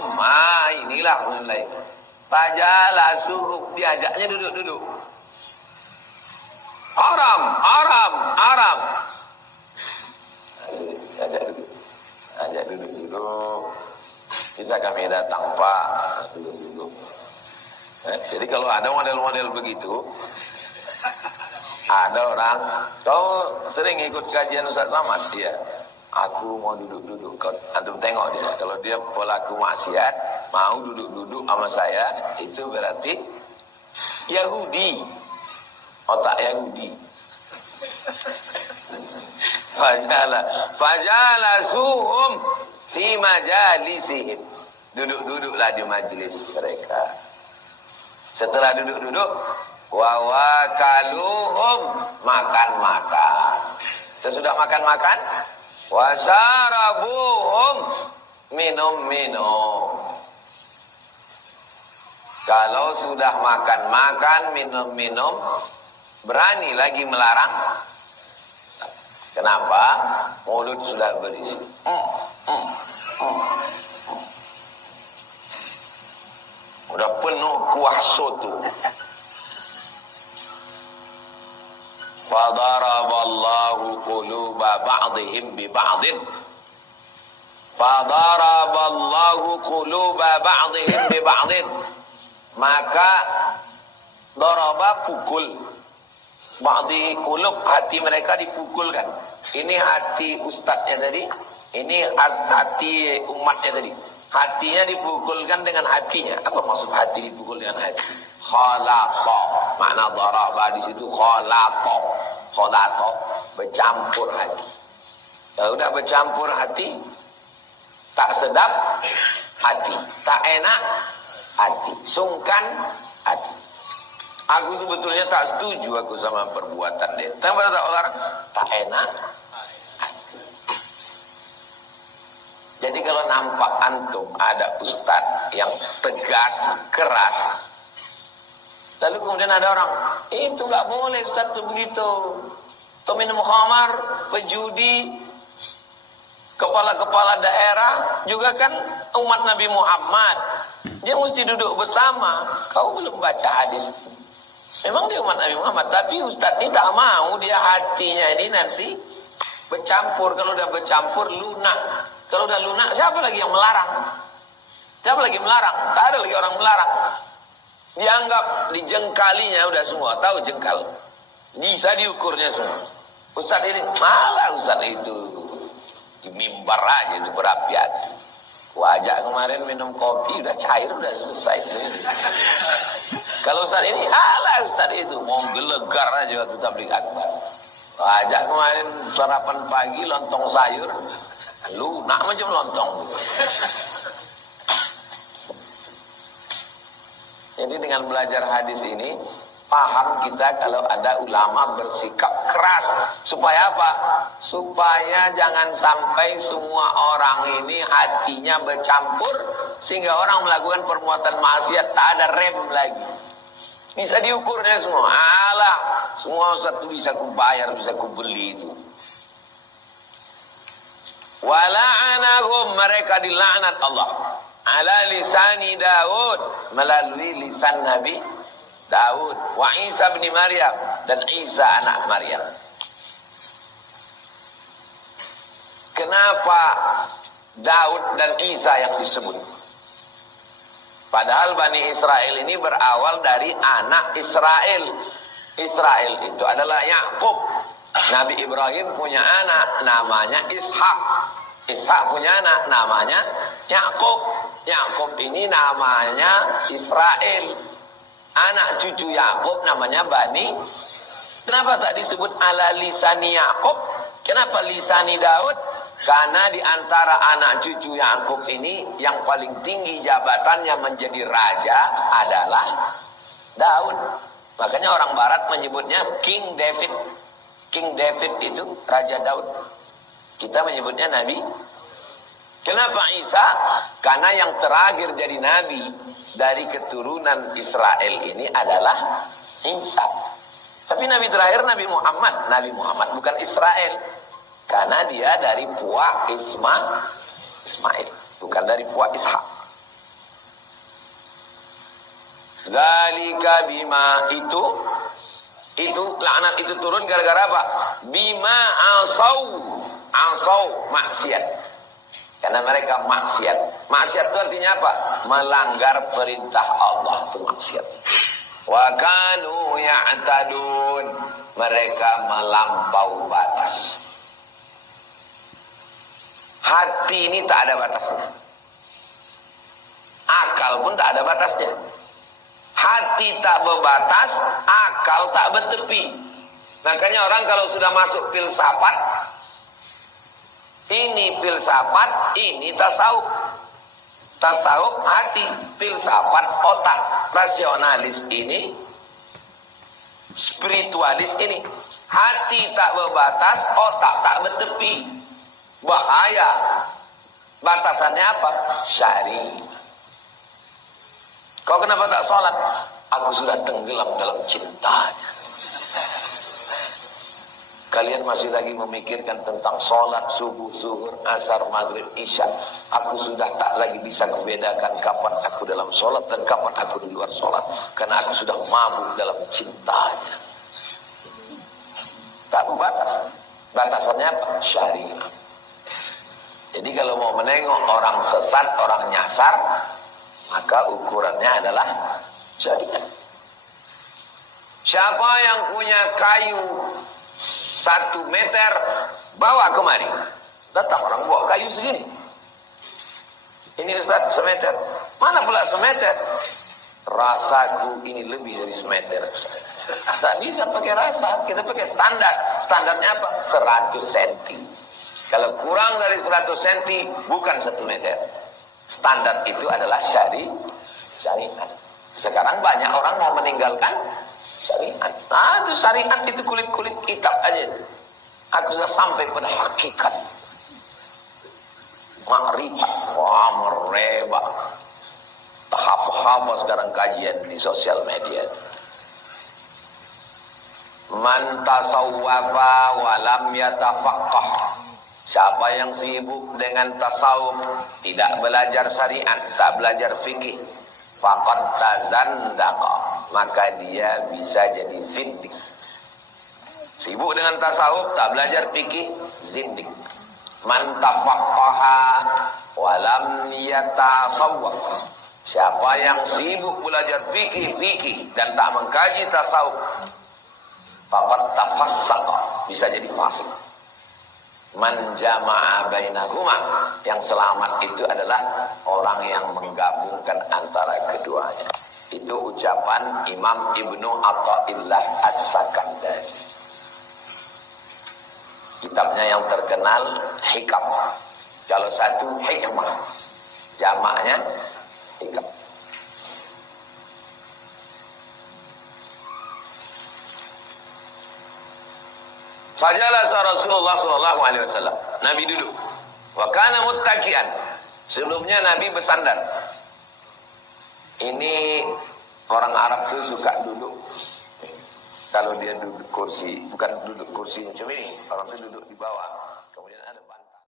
Fajalasuhum. Inilah mulai. Fajalasuhum. Diajaknya duduk-duduk. Haram. Ajak duduk. Bisa kami datang Pak. Duduk. Jadi kalau ada model-model begitu, ada orang, kau sering ikut kajian Ustaz Samad? Iya. Aku mau duduk-duduk. Antum tengok dia. Kalau dia pelaku maksiat, mau duduk-duduk sama saya, itu berarti Yahudi. Otak Yahudi. Fajalasuhum fi majalisihim. Duduk-duduklah di majelis mereka. Setelah duduk-duduk, wa wakaluhum, makan-makan. Sesudah makan-makan, wasarabuhum, minum-minum. Kalau sudah makan-makan, minum-minum, berani lagi melarang? Kenapa? Mulut sudah berisi. Udah penuh kuah soto. Fadaraballahu quluba ba'dihim bi ba'din. Fadaraballahu quluba ba'dihim bi ba'din. Maka daraba pukul. Ba'di qulub, hati mereka dipukulkan. Ini hati ustadznya tadi, ini hati umatnya tadi. Hatinya dipukulkan dengan hatinya. Apa maksud hati dipukul dengan hati? Khalaqa. Makna daraba di situ khalaqa. Khalaqa, bercampur hati. Kalau udah bercampur hati, tak sedap hati, tak enak hati, sungkan hati. Aku sebetulnya tak setuju aku sama perbuatan dia. Tapi pada orang tak enak hati. Jadi kalau nampak antum ada ustadz yang tegas, keras, lalu kemudian ada orang, itu nggak boleh ustadz itu begitu. Atau minum khamar, pejudi, kepala-kepala daerah, juga kan umat Nabi Muhammad. Dia mesti duduk bersama. Kau belum baca hadis. Memang dia umat Nabi Muhammad, tapi ustadz ini tak mau, dia hatinya ini nanti bercampur. Kalau udah bercampur, lunak. Kalau udah lunak, siapa lagi yang melarang? Siapa lagi melarang? Tak ada lagi orang melarang. Dianggap dijengkalinya udah semua. Tahu jengkal? Bisa diukurnya semua. Ustadz ini, malah ustadz itu di mimbar aja itu berapi-api. Wajah kemarin minum kopi, udah cair, udah selesai. Kalau ustadz ini, alah ustadz itu mau gelegar aja waktu tabligh akbar. Wajah kemarin sarapan pagi lontong sayur, lunak macam lontong. Jadi dengan belajar hadis ini, paham kita kalau ada ulama bersikap keras. Supaya apa? Supaya jangan sampai semua orang ini hatinya bercampur, sehingga orang melakukan perbuatan maksiat tak ada rem lagi. Bisa diukurnya semua. Alah, semua satu bisa kubayar, bisa kubeli itu. Wala'anahum, mereka dilaknat Allah. Ala lisani Daud, melalui lisan Nabi Daud. Wa Isa bin Maryam, dan Isa anak Maryam. Kenapa Daud dan Isa yang disebut? Padahal Bani Israel ini berawal dari anak Israel. Israel itu adalah Yakub. Nabi Ibrahim punya anak namanya Ishak. Ishak punya anak namanya Yakub. Yakub ini namanya Israel. Anak cucu Yakub namanya Bani. Kenapa tak disebut ala lisani Yakub? Kenapa lisani Daud? Karena di antara anak cucu Yakub ini yang paling tinggi jabatannya menjadi raja adalah Daud. Makanya orang barat menyebutnya King David. King David itu Raja Daud. Kita menyebutnya Nabi. Kenapa Isa? Karena yang terakhir jadi Nabi dari keturunan Israel ini adalah Isa. Tapi Nabi terakhir Nabi Muhammad. Nabi Muhammad bukan Israel. Karena dia dari puak Ismail. Bukan dari puak Ishak. Dzalika bima itu laknat itu turun gara-gara apa? Bima asau maksiat. Karena mereka maksiat. Maksiat itu artinya apa? Melanggar perintah Allah, itu maksiat. Wa kanu ya'tadun, mereka melampaui batas. Hati ini tak ada batasnya. Akal pun tak ada batasnya. Hati tak berbatas, akal tak bertepi. Makanya orang kalau sudah masuk filsafat, ini filsafat, ini tasawuf. Tasawuf hati, filsafat otak, rasionalis ini, spiritualis ini. Hati tak berbatas, otak tak bertepi. Bahaya. Batasannya apa? Syari. Kau kenapa tak sholat? Aku sudah tenggelam dalam cintanya. Kalian masih lagi memikirkan tentang sholat, subuh, zuhur, asar, maghrib, isya. Aku sudah tak lagi bisa membedakan kapan aku dalam sholat dan kapan aku di luar sholat. Karena aku sudah mabuk dalam cintanya. Tak berbatas. Batasannya apa? Syariah. Jadi kalau mau menengok orang sesat, orang nyasar, maka ukurannya adalah syariat. Siapa yang punya kayu 1 meter, bawa kemari. Datang orang bawa kayu segini. Ini Ustaz, 1 meter. Mana pula 1 meter? Rasaku ini lebih dari 1 meter. Tak bisa pakai rasa, kita pakai standar. Standarnya apa? 100 cm. Kalau kurang dari 100 cm, bukan 1 meter. Standar itu adalah syariat. Sekarang banyak orang mau meninggalkan syariat. Nah, itu syariat itu kulit-kulit kitab aja itu. Aku sudah sampai pada hakikat. Makrifat. Wah, merebak. Tahap-tahap sekarang kajian di sosial media itu. Man tasawwafa wa lam yatafaqqah. Siapa yang sibuk dengan tasawuf, tidak belajar syariat, tak belajar fikih, faqad tazandaqa, maka dia bisa jadi zindik. Sibuk dengan tasawuf, tak belajar fikih, zindik. Man tafaqqaha wa lam yatasawwaf. Siapa yang sibuk belajar fikih dan tak mengkaji tasawuf, faqad tafassaqa, bisa jadi fasik. Man jama'a bainahuma, yang selamat itu adalah orang yang menggabungkan antara keduanya. Itu ucapan Imam Ibnu Athaillah As-Sakandari. Kitabnya yang terkenal Hikam. Kalau satu hikmah, jamaknya hikam. Fajalasa Rasulullah sallallahu alaihi wasallam. Nabi duduk. Wa kana muttaqian. Sebelumnya Nabi bersandar. Ini orang Arab itu suka duduk. Kalau dia duduk kursi, bukan duduk kursi macam ini, orang itu duduk di bawah.